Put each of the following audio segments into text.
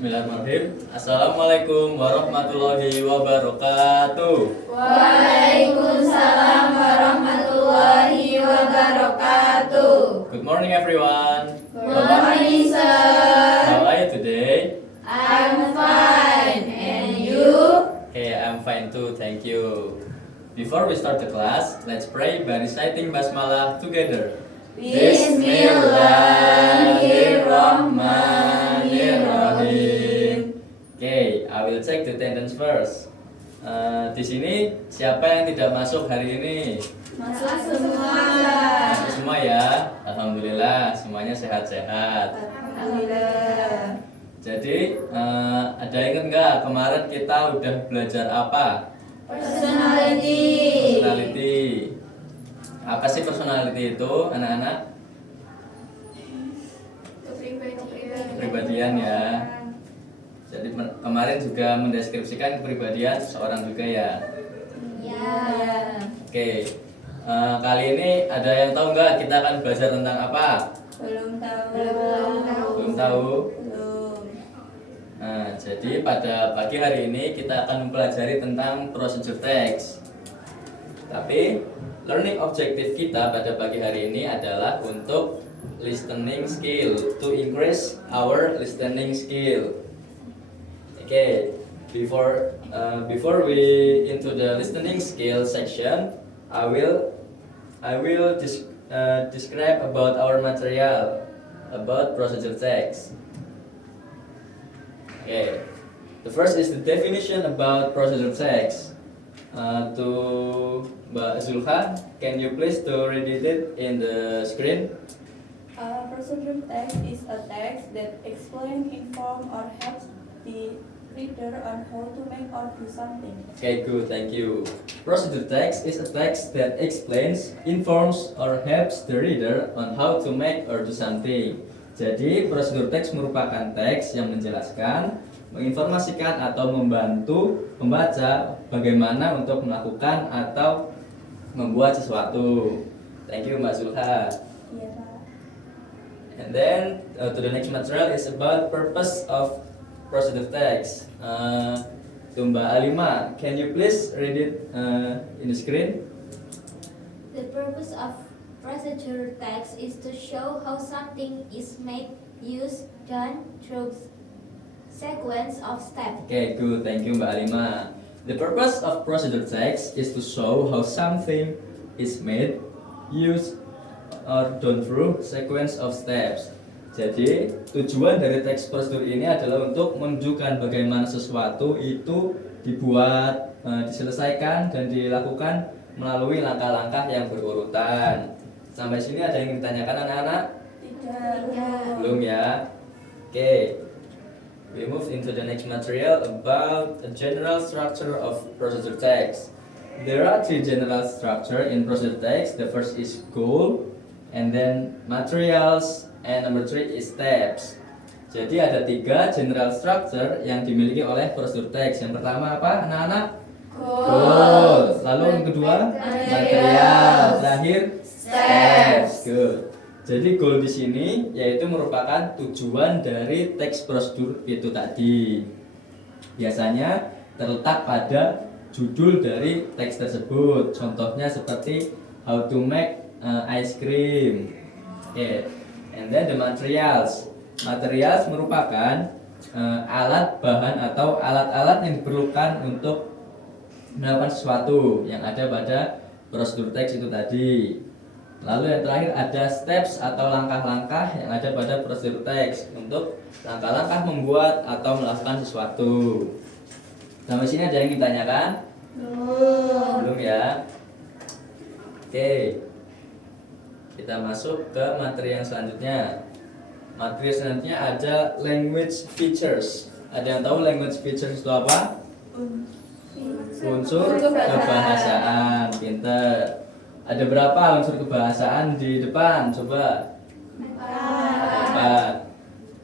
Bismillahirrahmanirrahim. Assalamualaikum warahmatullahi wabarakatuh. Waalaikumsalam warahmatullahi wabarakatuh. Good morning everyone. Good morning, sir. How are you today? I'm fine. And you? Okay, I'm fine too, thank you. Before we start the class, let's pray by reciting basmalah together. Bismillahirrahmanirrahim. Okay, I will check the attendance first. Di sini siapa yang tidak masuk hari ini? Masuk semua. Masuk semua ya. Alhamdulillah, semuanya sehat-sehat. Alhamdulillah. Jadi ada ingat nggak kemarin kita udah belajar apa? Personality. Personality. Apa sih personality itu, anak-anak? Kepribadian ya. Jadi kemarin juga mendeskripsikan kepribadian seseorang juga ya. Ya. Oke. Kali ini ada yang tahu nggak kita akan belajar tentang apa? Belum tahu. Belum tahu. Belum. Nah, jadi pada pagi hari ini kita akan mempelajari tentang prosedur teks. Tapi learning objective kita pada pagi hari ini adalah untuk listening skill, to increase our listening skill. Okay, before we into the listening skill section, I will describe about our material about procedure text. Okay, the first is the definition about procedure text. To Mbak Zulha, can you please to read it in the screen? Procedure text is a text that explains, informs, or helps the reader on how to make or do something. Okay, good, thank you. Procedure text is a text that explains, informs, or helps the reader on how to make or do something. Jadi, prosedur teks merupakan teks yang menjelaskan, menginformasikan atau membantu pembaca bagaimana untuk melakukan atau membuat sesuatu. Thank you, Mbak Zulha. Iya, Pak. And then to the next material is about purpose of procedure text. To Mbak Alima, can you please read it in the screen? The purpose of procedure text is to show how something is made, used, done through sequence of steps. Okay, good. Thank you, Mbak Alima. The purpose of procedure text is to show how something is made, used, or done through sequence of steps. Jadi, tujuan dari teks prosedur ini adalah untuk menunjukkan bagaimana sesuatu itu dibuat, diselesaikan, dan dilakukan melalui langkah-langkah yang berurutan. Sampai sini ada yang ditanyakan anak-anak? Tidak. Belum ya? Oke. We move into the next material about the general structure of procedure text. There are three general structure in procedure text. The first is goal, and then materials, and number three is steps. Jadi ada tiga general structure yang dimiliki oleh procedure text. Yang pertama apa, anak-anak? Goal. Lalu yang kedua, material. Terakhir, steps. Good. Jadi goal di sini yaitu merupakan tujuan dari teks prosedur itu tadi. Biasanya terletak pada judul dari teks tersebut. Contohnya seperti how to make ice cream. Okay. And then the materials. Materials merupakan alat bahan atau alat-alat yang diperlukan untuk melakukan sesuatu yang ada pada prosedur teks itu tadi. Lalu yang terakhir ada steps atau langkah-langkah yang ada pada prosedur teks untuk langkah-langkah membuat atau melakukan sesuatu. Sampai sini ada yang ditanyakan? Belum ya? Oke. Kita masuk ke materi yang selanjutnya. Materi selanjutnya ada language features. Ada yang tahu language features itu apa? Unsur kebahasaan. Pinter. Ada berapa unsur kebahasaan di depan? Coba. 4.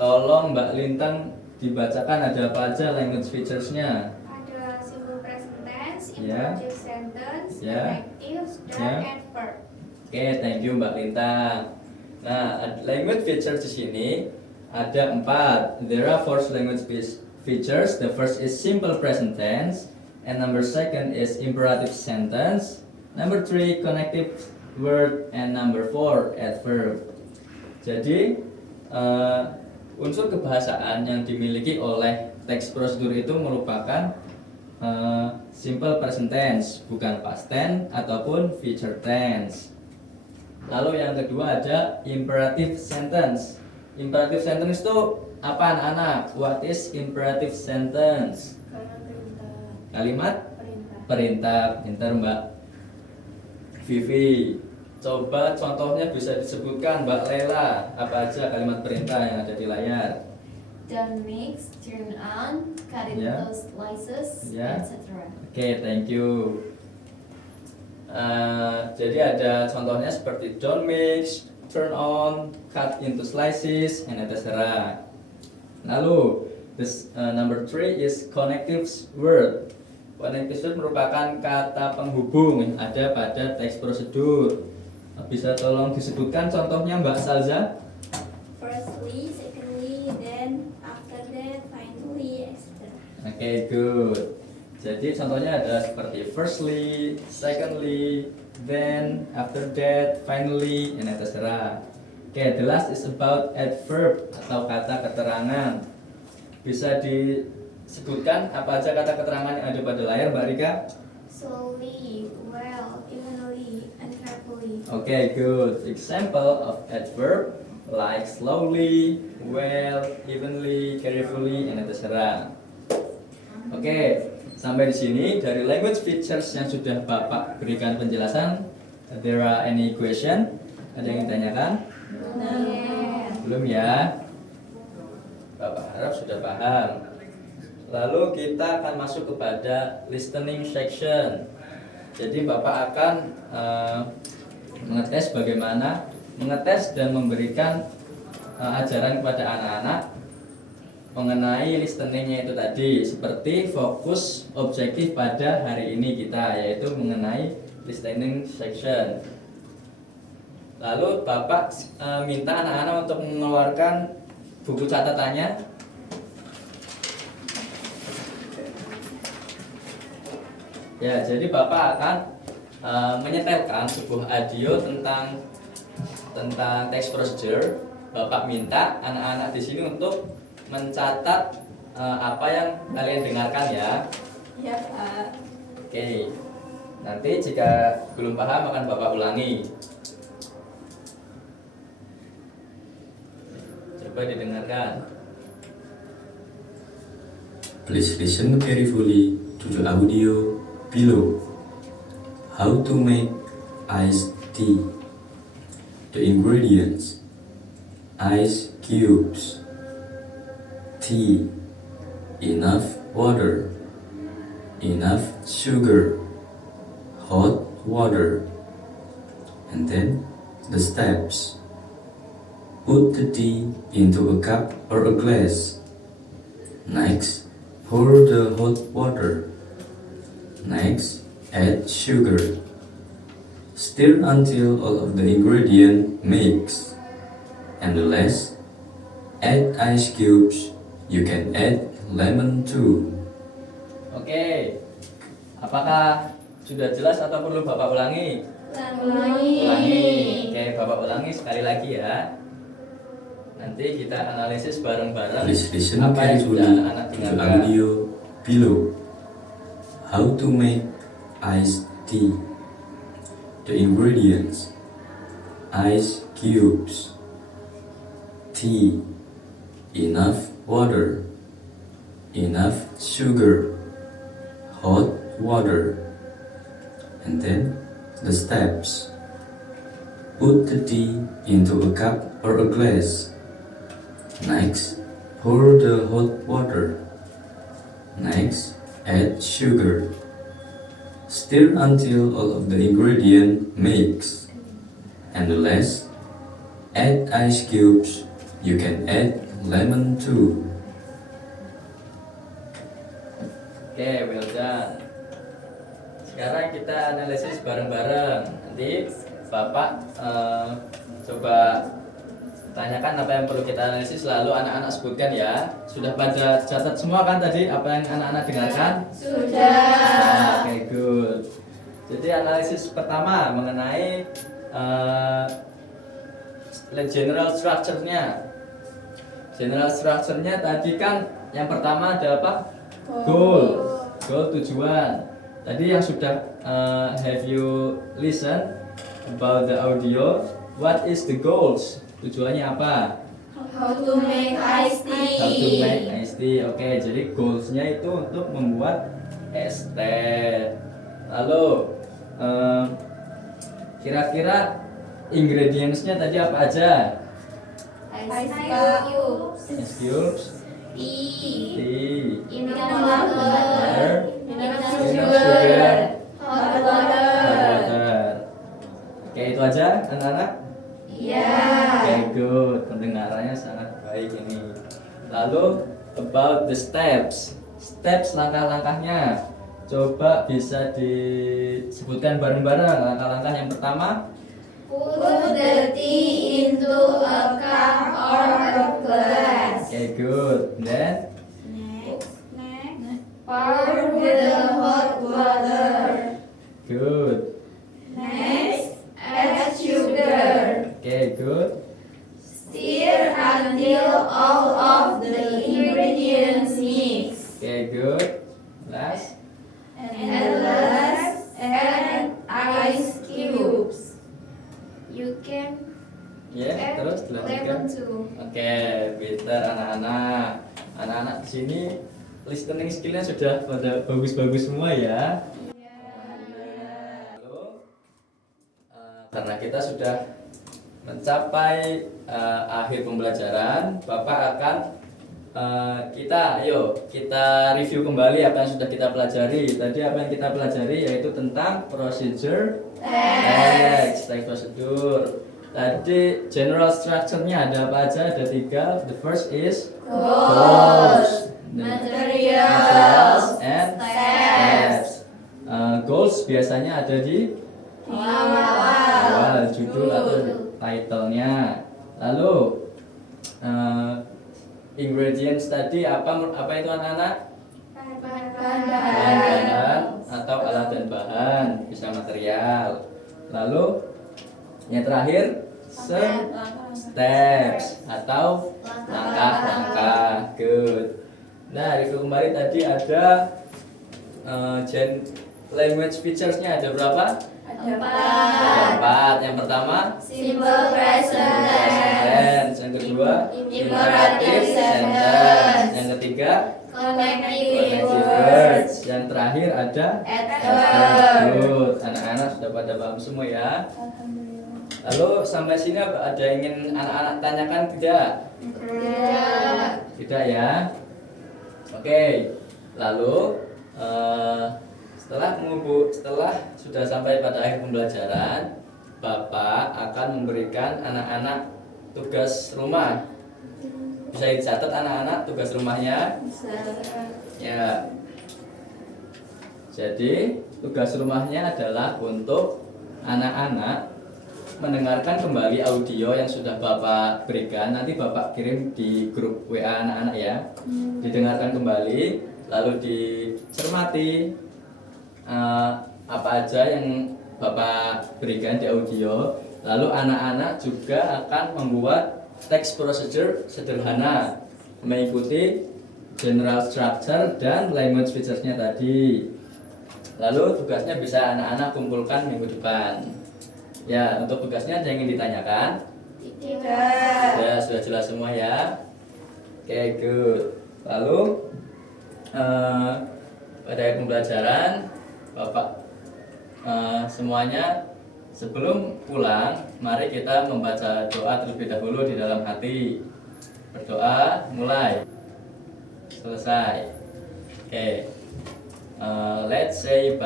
Tolong Mbak Lintang dibacakan ada apa aja language features-nya. Ada simple present tense, Ya. imperative sentence, Ya. adjective, Ya. noun, and verb. Oke, thank you Mbak Lintang. Nah, language features di sini Ada 4. There are 4 language features. The first is simple present tense, and number second is imperative sentence. Number 3 connective word, and number 4 adverb. Jadi unsur kebahasaan yang dimiliki oleh teks prosedur itu merupakan simple present tense, bukan past tense ataupun future tense. Lalu yang kedua ada imperative sentence. Imperative sentence itu apa anak-anak? What is imperative sentence? Kalimat perintah. Pintar Mbak Vivi. Coba contohnya bisa disebutkan Mbak Lela. Apa aja kalimat perintah yang ada di layar? Don't mix, turn on, cut into Yeah. slices, Yeah. etc. Oke, thank you. Jadi ada contohnya seperti don't mix, turn on, cut into slices, and etc. Lalu, number 3 is connective word. Connective word merupakan kata penghubung yang ada pada teks prosedur. Bisa tolong disebutkan contohnya Mbak Salza? Firstly, secondly, then after that, finally, etc. Oke, good. Jadi contohnya ada seperti firstly, secondly, then, after that, finally, and etc. Oke, the last is about adverb atau kata keterangan. Bisa disebutkan apa aja kata keterangan yang ada pada layar, Mbak Rika? Slowly, well, evenly, and carefully. Oke, good. Example of adverb like slowly, well, evenly, carefully, and etc. Oke, sampai di sini dari language features yang sudah Bapak berikan penjelasan. There are any question? Ada yang ditanyakan? Yeah. Belum ya? Bapak harap sudah paham. Lalu kita akan masuk kepada listening section. Jadi Bapak akan mengetes bagaimana mengetes dan memberikan ajaran kepada anak-anak mengenai listeningnya itu tadi, seperti fokus objektif pada hari ini kita, yaitu mengenai listening section. Lalu Bapak minta anak-anak untuk mengeluarkan buku catatannya. Ya, jadi Bapak akan menyetelkan sebuah audio tentang teks prosedur. Bapak minta anak-anak di sini untuk mencatat apa yang kalian dengarkan ya. Iya, Pak. Oke. Nanti jika belum paham akan Bapak ulangi. Coba didengarkan. Please listen carefully to the audio below. How to make iced tea. The ingredients: ice cubes, tea, enough water, enough sugar, hot water, and then the steps. Put the tea into a cup or a glass. Next, pour the hot water. Next, add sugar. Stir until all of the ingredient mix. And the last, add ice cubes. You can add lemon too. Oke. Apakah sudah jelas atau perlu Bapak ulangi? Ulangi. Oke, Bapak ulangi sekali lagi ya. Nanti kita analisis bareng-bareng Please listen apa yang carefully sudah anak-anak to the dengarkan. audio below. How to make iced tea. The ingredients: ice cubes, tea, enough water, enough sugar, hot water, and then the steps. Put the tea into a cup or a glass. Next, pour the hot water. Next, add sugar. Stir until all of the ingredient mix. And the last, add ice cubes. You can add lemon too. Oke, well done. Sekarang kita analisis bareng-bareng. Nanti Bapak coba tanyakan apa yang perlu kita analisis, lalu anak-anak sebutkan ya. Sudah pada catat semua kan tadi apa yang anak-anak dengarkan? Sudah. Oke, good. Jadi analisis pertama mengenai general structure-nya. General structure-nya tadi kan yang pertama ada apa? Goal. Goal, tujuan. Tadi yang sudah have you listen about the audio? What is the goals? Tujuannya apa? How to make iced How to tea. make iced tea. Oke, jadi goalsnya itu untuk membuat es teh. Lalu kira-kira ingredients-nya tadi apa aja? Ice cubes, Ice cubes, tea, tea, peanut butter, butter, peanut peanut sugar, sugar, hot hot water. water. Oke, itu aja anak-anak. Ya. Oke, good. Pendengarannya sangat baik ini. Lalu about the steps. Steps, langkah-langkahnya. Coba bisa disebutkan bareng-bareng. Langkah-langkah yang pertama, put the tea into a cup or a glass. oke, good. Then Next. Pour the hot water. good. Next, Add sugar. Oke, good. Stir until all of the ingredients mix. Oke, good. Last. And last, add ice cubes. You can Ya, terus lemon dilanjutkan. too. Oke, pintar anak-anak. Anak-anak di sini listening skillnya sudah pada bagus-bagus semua ya. Lalu, karena kita sudah mencapai akhir pembelajaran, Bapak akan kita review kembali apa yang sudah kita pelajari. Tadi apa yang kita pelajari yaitu tentang procedure text prosedur. Tadi general structure-nya ada apa aja? Ada 3. The first is goals, Materials, and steps. Goals biasanya ada di awal judul atau title-nya. Lalu ingredients tadi apa itu anak-anak? Bahan atau alat dan bahan, bisa material. Lalu yang terakhir steps atau langkah-langkah. Good. Nah, review kembali tadi ada language features-nya ada berapa? ada Ada 4. Yang pertama Simple present tense. tense, yang kedua Imperative sentence. yang ketiga Connecting connective words. words, yang terakhir ada Adverb. good. Anak-anak sudah pada paham semua ya. Alhamdulillah. Lalu sampai sini ada yang ingin anak-anak tanyakan tidak? Tidak. Tidak ya. Oke. Lalu setelah sudah sampai pada akhir pembelajaran, Bapak akan memberikan anak-anak tugas rumah. Bisa dicatat anak-anak tugas rumahnya? Ya. Jadi tugas rumahnya adalah untuk anak-anak mendengarkan kembali audio yang sudah Bapak berikan. Nanti Bapak kirim di grup WA anak-anak ya. Didengarkan kembali, lalu dicermati apa aja yang Bapak berikan di audio. Lalu anak-anak juga akan membuat text procedure sederhana mengikuti general structure dan language features-nya tadi. Lalu tugasnya bisa anak-anak kumpulkan minggu depan. Ya, untuk tugasnya ada yang ingin ditanyakan? Tidak. Ya, sudah jelas semua ya. Oke, good. Lalu pada akhir pembelajaran, Bapak semuanya sebelum pulang, mari kita membaca doa terlebih dahulu di dalam hati. Berdoa, mulai. Selesai. Oke. Let's say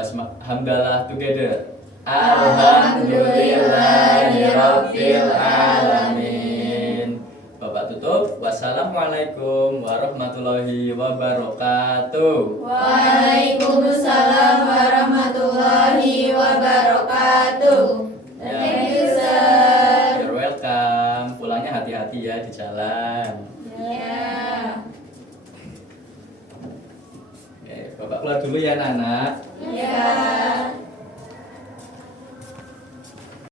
hamdalah together. Alhamdulillahirabbil alamin. Bapak tutup. Wassalamualaikum warahmatullahi wabarakatuh. Waalaikumsalam warahmatullahi wabarakatuh. Ya. Thank you, sir. You're welcome. Pulangnya hati-hati. hati-hati ya di jalan. Ya. Oke, Bapak keluar dulu ya anak-anak. Ya.